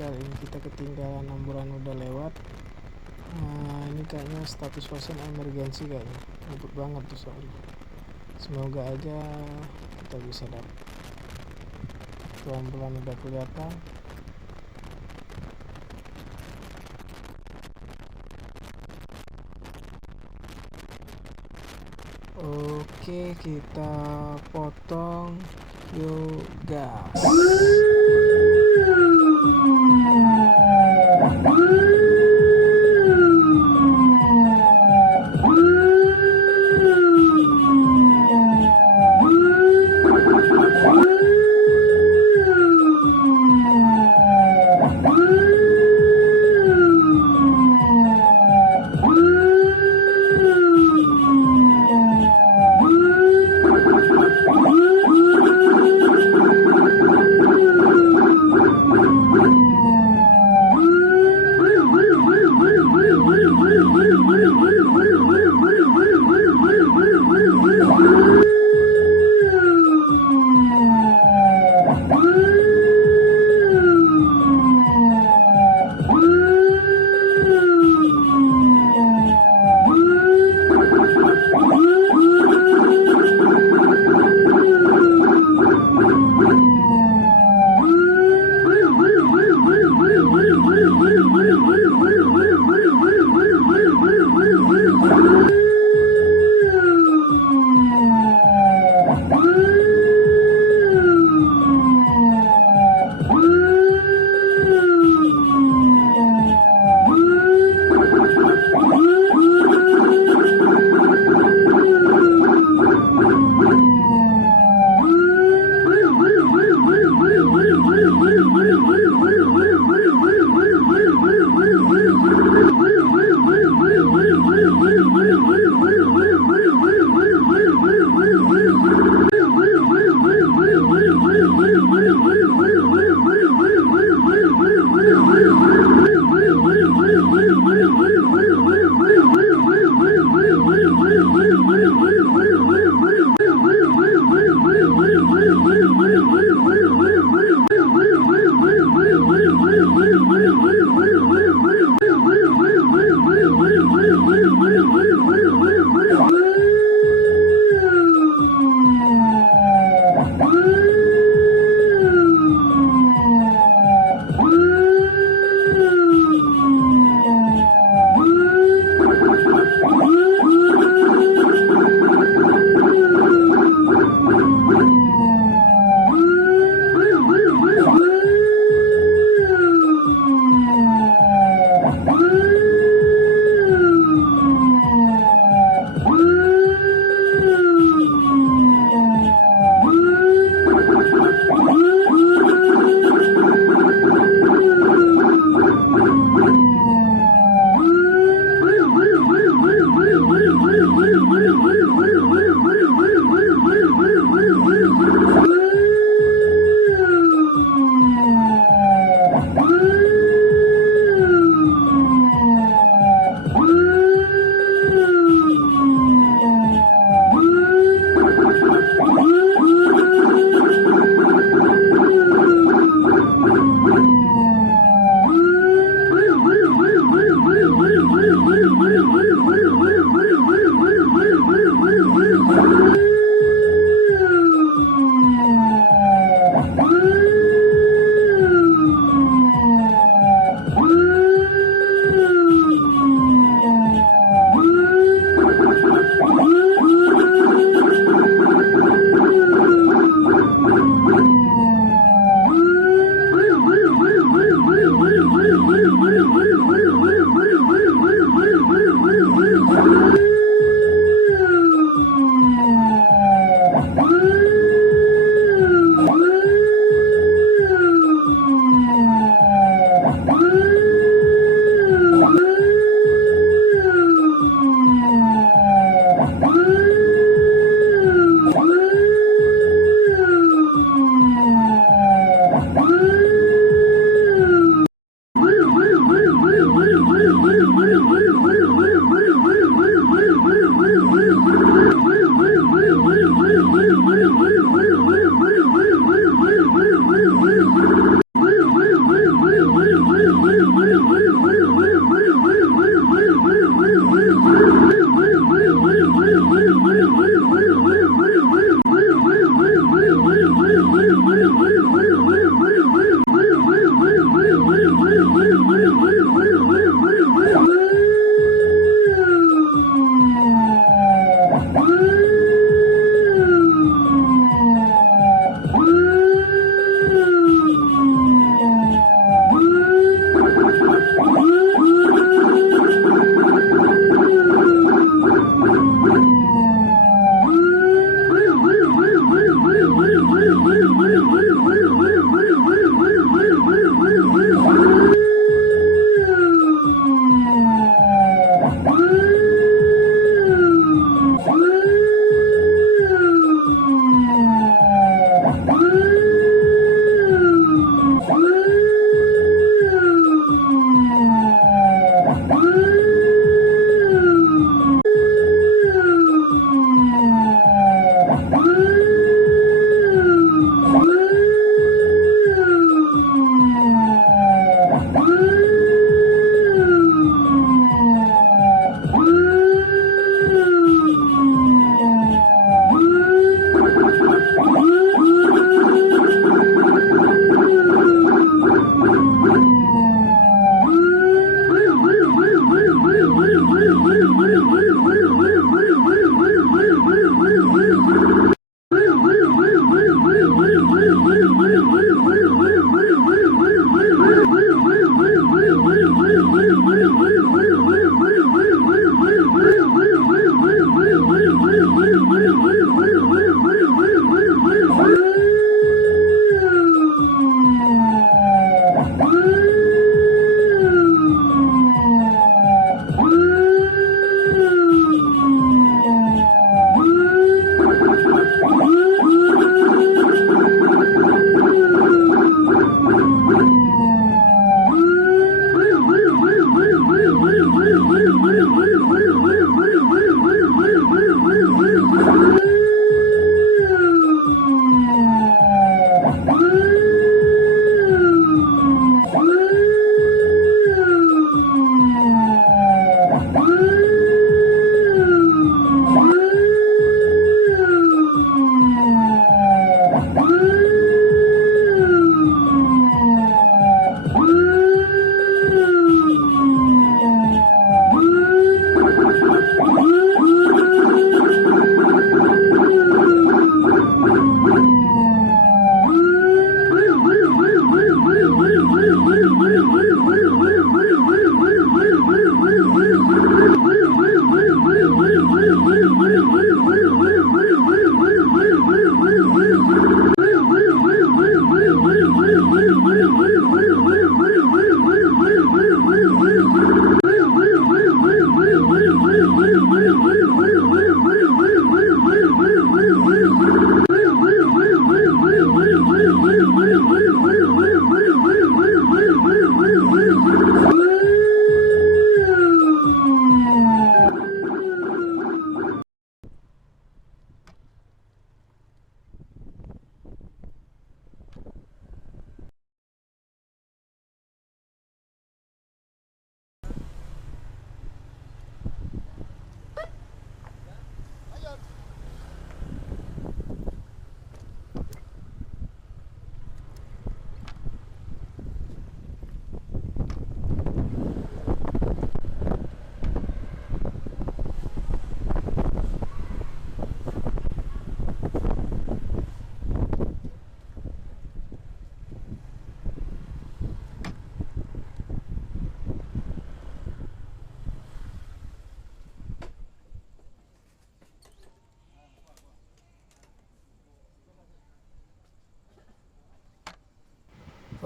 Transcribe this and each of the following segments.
kali ini kita ketinggalan, ambulan udah lewat. Ini kayaknya status pasien emergensi, kayaknya ribut banget tuh soalnya. Semoga aja kita bisa dapat. Tuh ambulan udah kelihatan. Oke, kita potong. Yuk gas.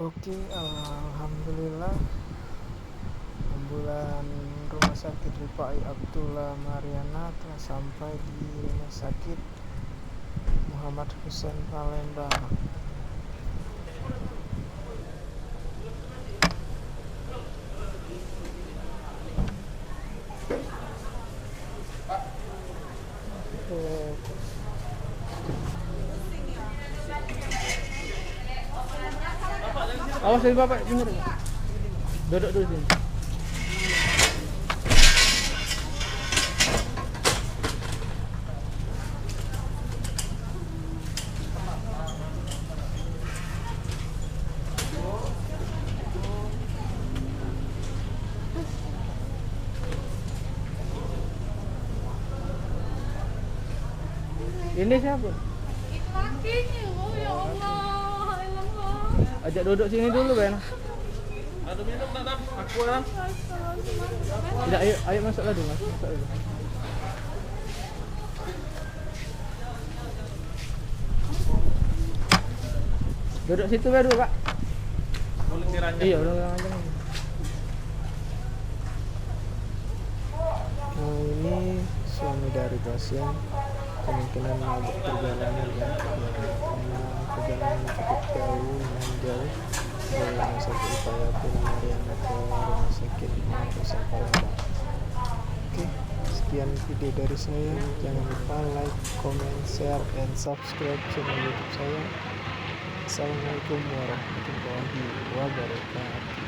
Oke, alhamdulillah ambulan rumah sakit Rsrivai Abdullah Mariana telah sampai di rumah sakit Muhammad Husein Palembang. Awas dari bapak, bener. Duduk dulu sini. Ini siapa? Itu lakinya, oh ya Allah, Ajak duduk sini dulu, Ben. Ada minum tak dap? Aku kan. Tidak, ayo masuk lagi, masuk lagi. Duduk situ baru, Pak. Boleh diranjang. Iya, udah ranjang. Nah, ini suami dari pasien, kemungkinan mau perjalanan ya, karena perjalanan cukup jauh, jauh dari rumah sakit Rsrivai mariana ke rumah sakit Husein Palembang. Oke, sekian video dari saya. Jangan lupa like, comment, share, and subscribe channel YouTube saya. Assalamualaikum warahmatullahi wabarakatuh.